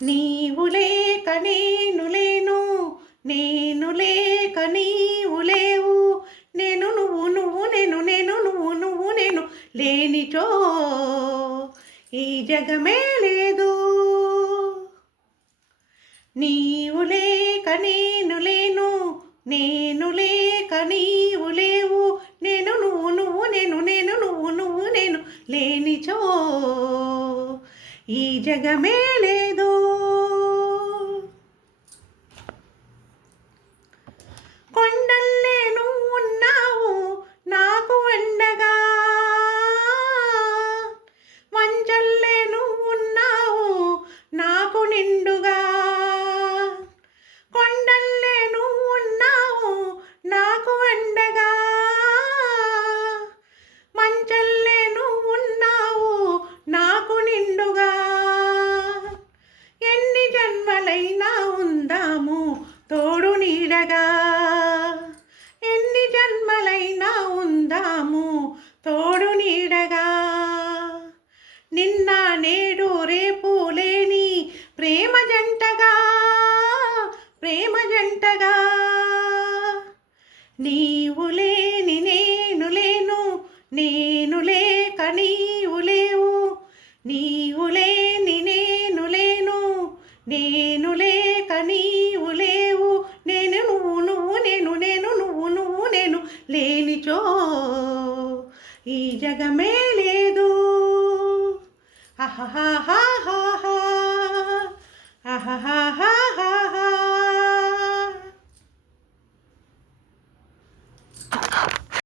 నీవు లేక నేను లేను, నేను లేక నీవు లేవు. నేను నువ్వు నువ్వు నేను నేను నువ్వు నువ్వు నేను లేనిచో ఈ జగమే లేదు. నీవు లేక నేను లేను, నేను లేక నీవు లేవు. నేను నువ్వు నువ్వు నేను నేను నువ్వు నువ్వు నేను లేనిచో ఈ జగమే లేదు. కొండల్లే నువ్వు ఉన్నావు నాకు అండగా, మంచల్లే నువ్వు ఉన్నావు నాకు నిండుగా. కొండల్లే నువ్వు ఉన్నావు నాకు అండగా, మంచల్లే నువ్వు ఉన్నావు నాకు నిండుగా. ఎన్ని జన్మలైనా ఉందాము తోడు నీడగా, ఎన్ని జన్మలైనా ఉందాము తోడు నీడగా. నిన్న నేడు రేపు లేని ప్రేమ జంటగా, ప్రేమ జంటగా. నీవు లేని నేను లేను, నేను లేక నీవు లేవు. నీవు లేని నేను లేను, నేను లేక నీవు లేవు. నేను నువ్వు నువ్వు నేను నేను నువ్వు నువ్వు నేను లేనిచో ఈ జగమే లేదు. ఆహాహాహా.